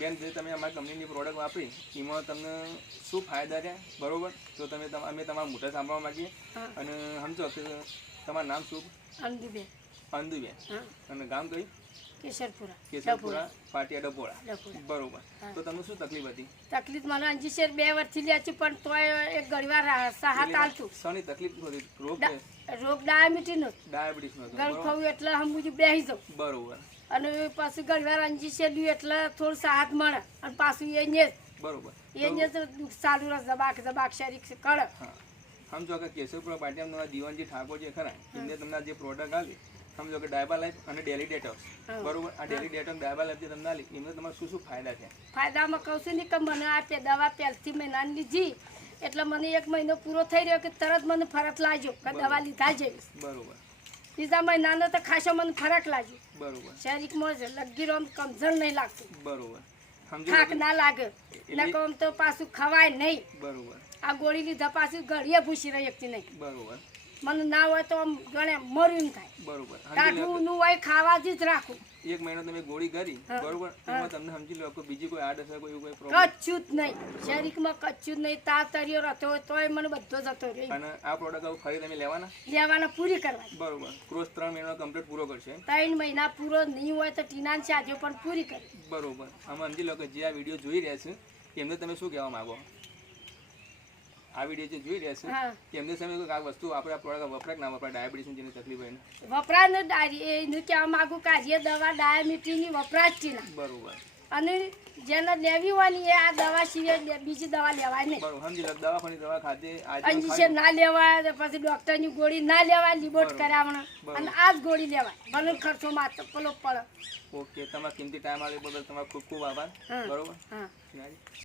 બેન જે તમે અમારી કંપનીની પ્રોડક્ટ વાપરી એમાં તમને શું ફાયદા રહ્યા બરોબર? તો તમે તમ- અમે તમારા મોઢા સાંભળવા માંગીએ. અને સમજો કે તમારું નામ શું? અંદુબેન અંદુબેન હા. અને ગામ કયું? કેશવપુરા પાટિયા ડફોડા બરોબર. તો તમને શું તકલીફ હતી? તકલીફ મને અંજી શેર બે વર્ષથી લે છે પણ તોય એક ઘડીવાર સહાત આલતું શાની તકલીફ હતી? રોગ ડા- રોગ ડાયાબિટીનો ડાયાબિટીસ નો ગળ ખાવું એટલે હમું બેસી જાઉં. બરોબર. અને પછી ઘડીવાર અંજી શેર લ્યું એટલે થોડું સાહત મળે. અને પાછું એ ને બરોબર. એ ને તો ચાલુ રહે જબાક જબાક શરીર કળે. સમજો કે કેશવપુરા પાટિયામાં તમારા જીવનજી ઠાકોર જે ખરા એમને તમને જે પ્રોડક્ટ આવી સમજો કે ડાયબા લાઈફ અને ડેલી ડેટોક્સ બરોબર? આ ડેલી ડેટોક્સ ડાયબા લાઈફ જે તમને આલી એમને તમારે શું શું ફાયદા છે? ફાયદામાં કહું છું ને કે મને આ પે દવા પહેલથી મહિનાની લીધી એટલે મને એક મહિનો પૂરો થઈ રહ્યો કે તરત મને ફરક લાગ્યો કે દવા લીધા જઈશ બરોબર. બીજા મહિનાનો તો ખાસો મને ફરક લાગ્યો. બરોબર. શરીરમાં લગી રોમ કમઝોર નહીં લાગતું. બરોબર. થાક ના લાગે. એટલે- કોમ તો પાછું ખવાય નહીં. બરોબર. આ ગોળી લીધા પાછું ઘડીએ ભૂસી રહી શકતી નહીં. બરોબર. મને ના હોય તો આમ ગણે મર્યું થાય. બરોબર. ટાઢું નું હોય ખાવાથી જ રાખું. એક મહિનો તમે ગોળી કરી બરોબર? એમાં તમને સમજી લો કે બીજી કોઈ આડઅસર કોઈ એવું કોઈ પ્રોબ્લેમ કચ્છું જ નહીં. શરીરમાં કચ્છું જ નહીં. તાવ તર્યો રહેતો હોય તોય મને બધો જતો રહ્યો. અને આ પ્રોડક્ટ હવે ફરી તમે લેવાના? લેવાના પૂરી કરવાની બરોબર. ક્રોસ ત્રણ મહિનો કમ્પ્લીટ પૂરો કરશે. ત્રણ મહિના પૂરો નહીં હોય તો ટીનાન આજે પણ પૂરી કરી. બરોબર. આમાં સમજી લો કે જે આ વીડિયો જોઈ રહ્યા છે એમને તમે શું કહેવા માંગો? આ વીડિયો જે જોઈ હા. એમને સામે કોઈ આ વસ્તુ આપણા પ્રોડક્ટ વપરાય ના વપરાય ડાયાબિટીસ જેની તકલીફ હોય ને વપરાય ને એનું કહેવા માગું કે આ જે દવા ડાયાબિટીસની વપરાશ છે ના. બરોબર. અને જેને લેવી હોય ને આ દવા સિવાય બીજી દવા લેવાય નહીં. બરોબર સમજી લો દવાખાની દવા ખાતે અંજીશે ના લેવાય પછી ડોક્ટરની ગોળી ના લેવાય લિબોટ. કરાવણ. અને આ જ ગોળી લેવાય. ભલે ખર્ચો માત્ર પેલો પડે ઓકે તમારા કિંમતી ટાઈમ આવે એ બદલ તમારો ખૂબ ખૂબ આભાર. બરોબર? હા.